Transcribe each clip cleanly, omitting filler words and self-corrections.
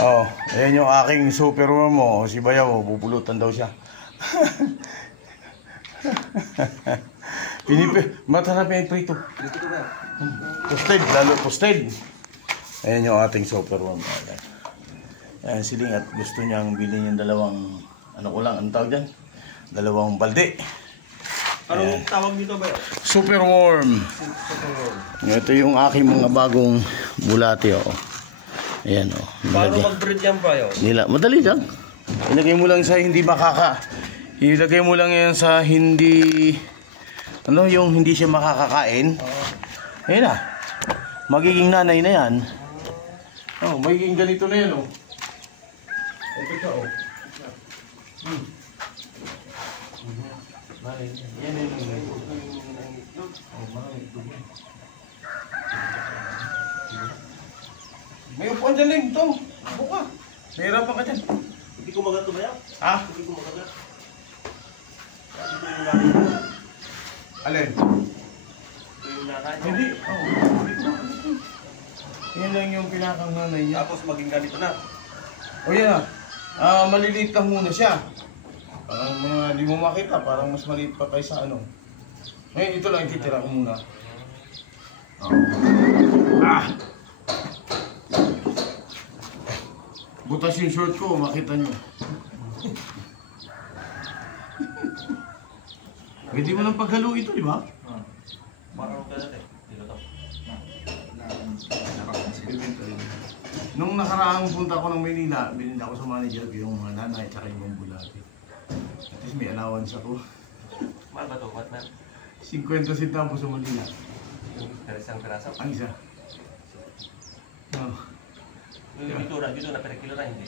Oh, ayan yung aking superworm mo. Si Bayaw, pupulutan daw siya. Masarap yung prito. Posted, lalo posted. Ayan yung ating superworm. Ayan siling at gusto niyang bilhin yung dalawang, ano ko lang, anong tawag dyan? Dalawang balde. Anong tawag dito ba? Superworm. Ito yung aking mga bagong bulate, oh. Ayan, oh. Paano mag-breed yan ba yun? Madali lang. Ilagay mo lang sa hindi ilagay mo lang yan sa hindi, ano, yung hindi siya makakakain. Ayan na. Magiging nanay na yan. Oh, magiging ganito na yan, oh. Ito siya, oh. Yan na yung may upuan dyan lang ito. Buka. Nahirapan ka dyan. Hindi ko magato ba yan? Ha? Hindi ko magato. Alin? Ito yung nanay. Hindi. Oh. Yan lang yung pinakang nanay niya. Tapos maging ganito na. O yan na. Maliliit lang muna siya. Parang mga di mo makita. Parang mas maliit pa kaysa ano. Ngayon ito lang ititira ko muna. Butas yung short ko, makita nyo. Pwede mo lang paghalo ito, di ba? Parang ganito eh. Dito to. Nung nakaraang punta ko ng Maynila, bininda ko sa manager ko yung mga nanay at saka yung bulate. At least may allowance ako. Mahal ba ito? What man? 50 centavos sa Manila. Isang piraso? Ang isa. Oh. Dito na per kilo na hindi.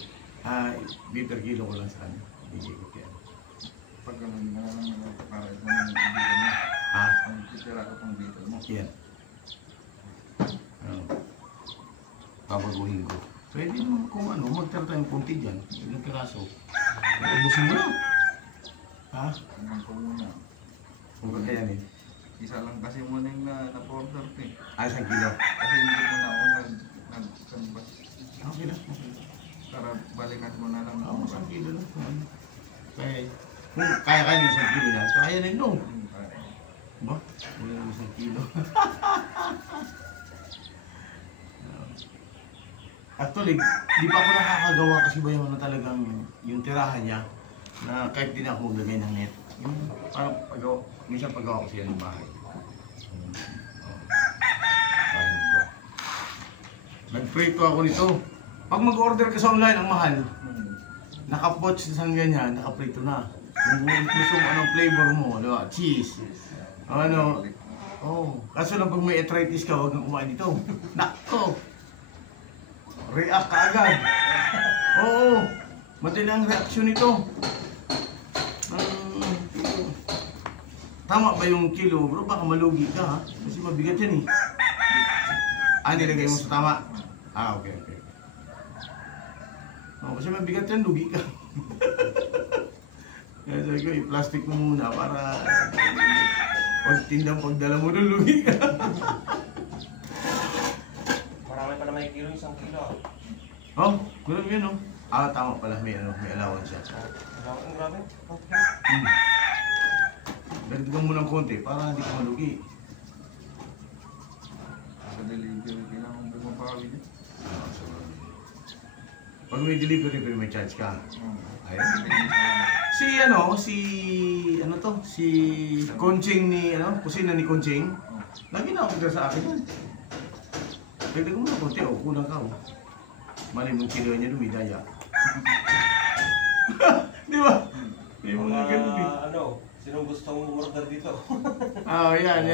Bitter kilo ko lang sa kanya. Bigay ko kaya. Pag gano'n na lang para ito na yung bitter mo. Ang titira ko pang bitter mo. Yan. Pabaguhin ko. Pwede naman kung ano, magtara tayong konti dyan. Ilang piraso. Ubusin mo na. Ha? Hanggang po muna. Kung kakayanin. Isa lang kasi muna yung na-order ko eh. 1 kilo. Kasi hindi mo na ako nag-canvas. Okay na. Para balikan mo na lang. Oo, 1 kilo na. Kaya, kung kaya yung 1 kilo yan, kaya na yun. Ba? Wala na 1 kilo. Actually, di pa ako nakakagawa kasi ba yung talagang yung tirahan niya na kahit di na ako maglagay ng net. Yung parang pagawa, minsan pagawa ko siya ng bahay. Nag-prito ako nito. Pag mag-order ka sa online, ang mahal. Naka-poach na ganyan, naka-prito na. Kung gusto mo anong flavor mo, diba? Cheese. Ano? Oh, kaso lang pag may arthritis ka, huwag nang kumain dito. Nako! React ka agad. Oo, madali ang reaksyon nito. Tama ba yung kilo, bro? Baka malugi ka, ha? Kasi mabigat yan, eh. Nilagay mo sa tama? Okay. Kasi mabigat yan, lugi ka. Kaya sabi ko, i-plastic mo muna para pagtindang pagdala mo doon, lugi ka. Marami pa na may kilo, 1 kilo. Oh, gano'n yun, oh. Tama pala, may allowance siya. Grabe. Dagdagan mo ng konti para hindi ka malugi. Sa delivery, kailangan bumabawi niya. Pag may delivery, may charge ka. Ayun. Si Conching ni, kusina ni Conching. Lagi na ako sa akin yun. Dagdagan mo ng konti, kulang ka, Mali mong kilo niya, lumidaya. Di ba? Di mo na ganun, Sinong gustong umorder dito? Yan.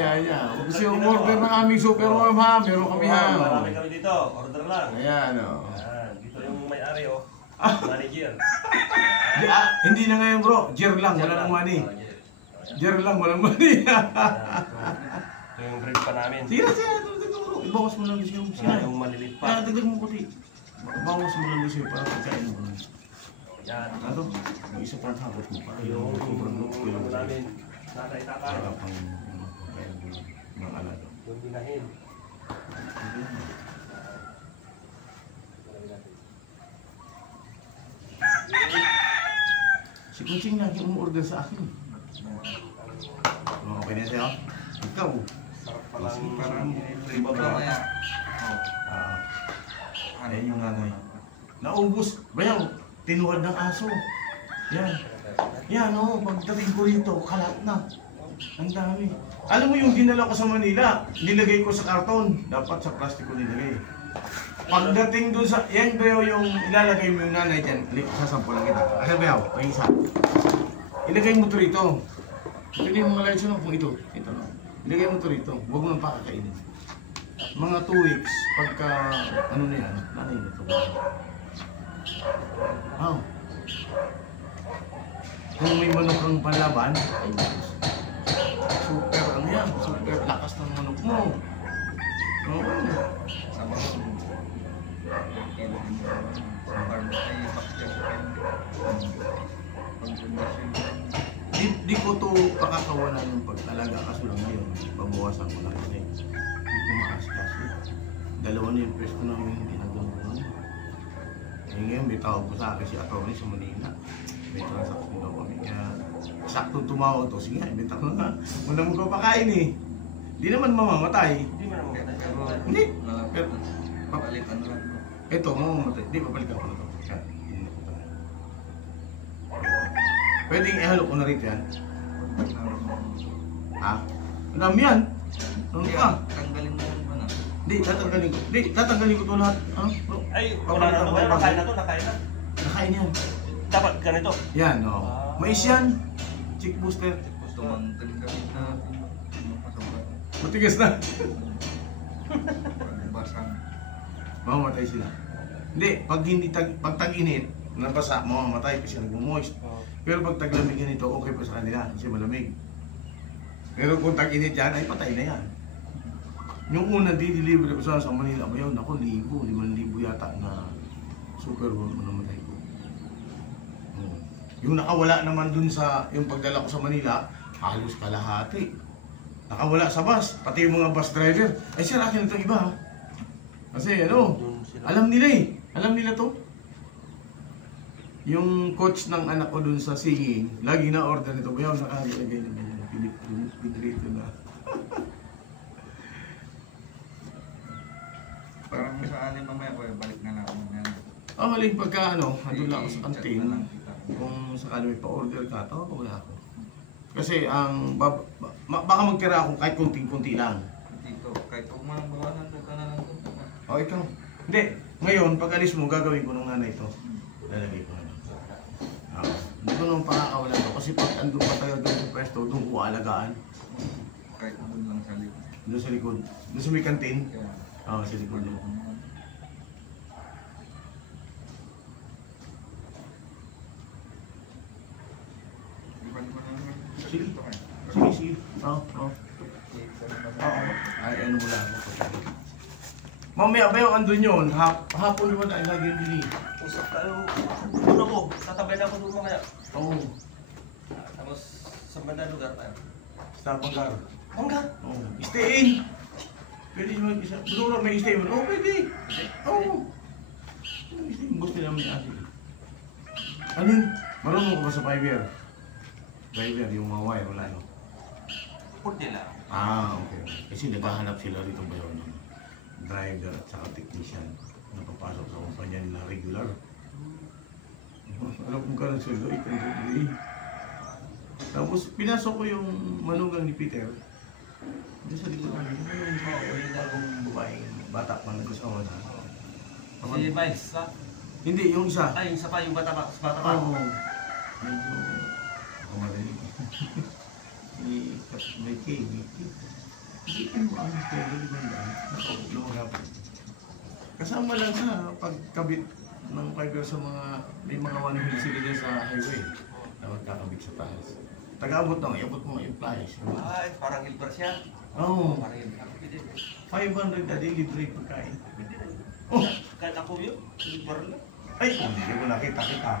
Gusto yung umorder ng aming superworm, ha? Meron kami, ha? Marami kami dito. Order lang. Ayan, Dito yung may-ari, Manager. Hindi na ngayon, bro. Jer lang, wala nang money. Jer lang, walang money. Ito yung bread pa namin. Sige. Ibawas mo lang siya. Yung malilit pa. Dagdag mo puti. Bawas mo lang siya para pagkain mo. Yan. Yung isa pang habot mo para Yung namin. Tatay. para pang mga alaga. Yung binahin. Kuching lagi umorder sa akin. Okay na sa'yo? Ikaw. Sarap palang Parang flavor iba na. kaya. Ayun yung nanay. Naubos. Bayaw, tinuwad ng aso. Yan. Yan o, pagdating ko rito, kalat na. Ang dami. Alam mo yung dinala ko sa Manila, nilagay ko sa karton. Dapat sa plastic ko nilagay. Pagdating dun sa, yan bayaw yung ilalagay mo yung nanay dyan. Sasampo lang kita. Ano bayaw? May isa. Ilagay mo to rito. Pwede mo malay siya kung ito. Ito lang. Ilagay mo to rito. Huwag mo nang pakakainin. Mga 2 weeks, pagka, ano na yan, nanay na ito. Wow. Kung may manok kang panlaban, ay super, ano yan, super lakas ng manok mo. Oo. Sa mga farm ay bakyan Di ko to pakakawalan ng pagtalaga kaso lang ngayon, pabawasan ko lang kasi hindi ko makas-kasi. Dalawa na yung pwesto namin hindi nagawin. Eh ngayon may tawag ko sa akin si Atty. sa Manila. May transaction daw kami. Kaya saktong tumawag to. Sige, ibenta ko na. Muna mo ko pakain eh. Di naman mamamatay. Hindi mo naman kita. Hindi. Pero, papalitan lang. ito, mamamatay. Hindi, papalikan ko na to. Yan. Pwedeng ihalo ko na rito yan. Ha? Madami yan. Ano ka? Tanggalin mo yung ano. Hindi, tatanggalin ko. Hindi, tatanggalin ko ito lahat. Ano? Bro? Ay, wala na to. Nakain na to, nakain na. Nakain yan. Dapat ganito. Yan, o. Mais yan. Chick booster. Tumantin kami natin. Matigas na. Basang. Mamamatay sila. Hindi, pag hindi pag tag-init, nabasa, mamamatay kasi nag-moist. Pero pag taglamig ganito, okay pa sa kanila kasi malamig. Pero kung tag-init yan, ay patay na yan. Yung una di-deliver ko sa Manila, bayaw, naku, 5,000 yata na super worm na namatay ko. Yung nakawala naman dun sa, yung pagdala ko sa Manila, halos kalahati. Nakawala sa bus, pati yung mga bus driver. Ay sir, akin ito iba ha. Kasi ano, alam nila eh. Alam nila to. Yung coach ng anak ko dun sa singing, lagi na order nito. Bayaw, nakalagay na ganyan. Pinilito na. Parang sa anin mamaya ko, balik na natin yan. Haling pagka ano, andun lang ako sa kantin. Kung sakali may pa-order ka, tawag ko wala ako. Kasi ang baka magtira ako kahit kunting-kunti lang. Dito, kahit kung manang bawasan, doon ka na lang doon. O ikaw. Hindi. Ngayon, pag alis mo, gagawin ko nung nanay ito. Lalagay ko na. Hindi ko nung pakakawalan to. Kasi pag andun pa tayo doon sa pwesto, doon ko alagaan. Kahit doon lang sa likod. Doon sa likod. Doon sa may kantin. Kaya, Oo, sa likod doon. Sige. Sige, sige. Oo, oo. Oo. Ay, ano mo lang. Mamaya ba yung andun yun? Hapon naman ay lagi yung bili. Usap tayo. Ano ko? Tatabay na ako doon mamaya. Oo. Tapos sa bandang lugar tayo. Sa Banggar. Hanggang? Oo. Stay in. Pwede siya mag-isa. Siguro may stay in. Oo, pwede. Oo. Gusto nila may asin. Ano yun? Marunong ko ba sa 5-year? 5-year, yung mga wire, wala no? Pwede lang. Ah, okay. Kasi naghahanap sila rito ba yun? Driver at saka technician na papasok sa kumpanya nila regular. Alam kong ka ng sweldo, 800 Tapos pinasok ko yung manugang ni Peter. Doon sa likod namin, yung akong babaeng bata pang nag-asawa na. Si Vice, ha? Hindi, yung isa. Ay, isa pa yung bata pa. Bata pa. Oo. Medyo kumadali. May kay. Hindi mo ang pwede limandaan. Lumagap. Kasama lang sa pagkabit ng fiber sa mga, may mga 1 mil sila dyan sa highway na magkakabit sa taas. Taga-abot lang, iabot mo yung flies. Ay, parang Gilbert siya. Oo. Parang Gilbert. Pwede. 500 na din libre pagkain. Pwede rin. Oh! Kahit ako yun, Gilbert lang. Ay! Hindi ko nakita kita.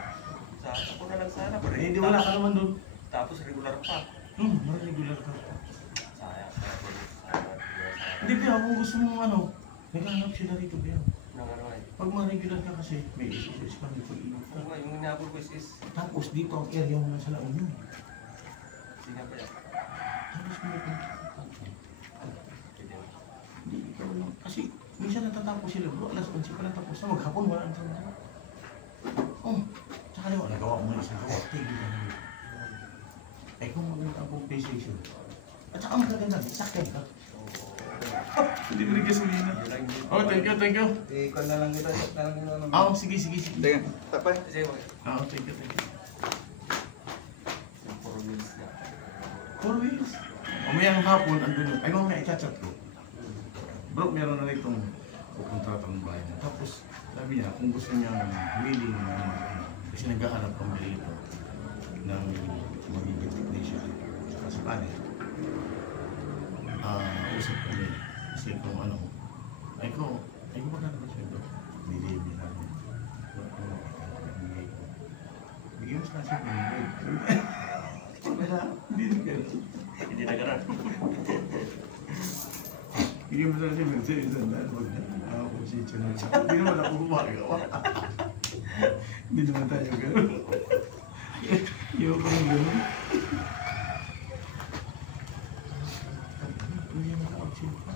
Sa ako na lang sana. Eh, hindi wala ka naman doon. Tapos regular pa. Regular ka. Sayang. Hindi kaya kung gusto mong ano, naghanap sila rito kaya. Nang ano eh. Pag mga regular ka kasi, may isis ka, may pag-ingat ka. Oo nga, yung inabol ko is Tapos dito ang area mo na sa laon yun. sina pa yan. Tapos mo ito. Hindi ikaw lang. Kasi minsan natatapos sila bro, alas 11 pa lang tapos na maghapon, wala ang trabaho. Oh, tsaka naman, nagawa mo na isang gawa, tigil na naman. Eh kung maganda ang PlayStation. At saka magaganda, sakyan ka. Hindi mo rin gasolina. Oh, thank you, thank you. Ikon na lang kita. Na lang kita naman. Oh, sige, sige, sige. Teka, tapay. Kasi yung Oh, thank you, thank you. 4 wheels na. 4 wheels. Umayang hapon, andun yun. Ay, mamaya i-chat ko. Bro, meron na rin itong kontratang bayan. Tapos, sabi niya, kung gusto niya willing na kasi nagkahanap kang dito ng magiging technician. Kasi paano? Usap kami. Kasi kung ano, ay ko magkano ba siya bro? Nilibi namin. Bigyan mo sa kasi Hindi na ganun. Bigyan mo sa kasi minsan wag na. Kung si Chino. Hindi naman ako gumagawa. Hindi naman tayo gano'n. Iyo ko ng gano'n. Hindi mo ka-option pa.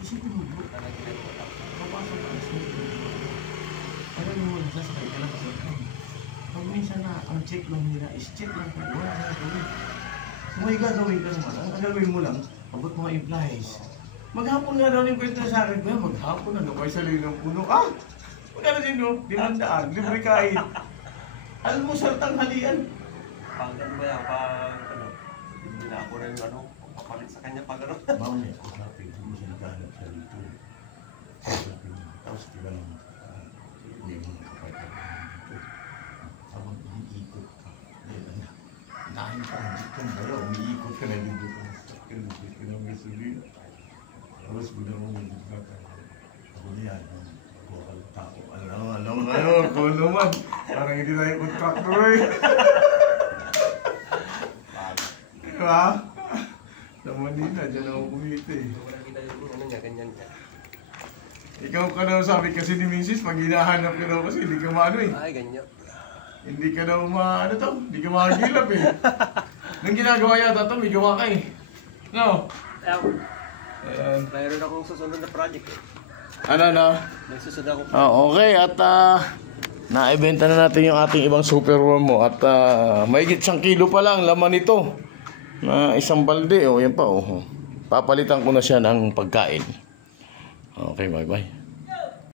Isipin mo bro. Papasok ka sa alam mo, nasasakay ka lang kasi pag minsan na ang check lang nila is check lang kayo. Wala na gawin. Kung may gagawin ka naman, ang gagawin mo lang, abot mga implies. Maghapon nga daw yung kwento sa akin, kaya maghapon na gawin sa ng puno. Ah! Magkano din no? Dimandaan, libre kain. Alam mo, sartang halian. Pag ano ba yan, pag ano, hindi na ako rin ano, papalit sa kanya pag ano. Mamaya, kapag hindi siya nagkahanap siya dito. Tapos diba lang, hindi mo nakapagod dito. Habang umiikot ka, nahin ka, hindi ka na, umiikot ka na dito. Kinupit ka na may sabihin. Tapos bigla mo dito ka. Ako na yan, bukal tao. Alam ko naman. Parang hindi tayo contractor eh. Diba? Sa Manila, dyan ako kumita eh. Wala kita yung ano niya, ganyan niya. Ikaw ka daw sabi kasi ni Mrs. pag hinahanap ka daw kasi hindi ka maano eh. Ay, ganyan. Hindi ka daw ano to, hindi ka makagilap eh. Nung ginagawa yata to, may gawa ka eh. No? Ayan. Mayroon akong susunod na project eh. Ano? May susunod ako. Okay, at na-ibenta na natin yung ating ibang superworm mo. At mahigit 1 kilo pa lang laman nito. Na isang balde. O, yan pa. Oh. Papalitan ko na siya ng pagkain. Okay, bye-bye.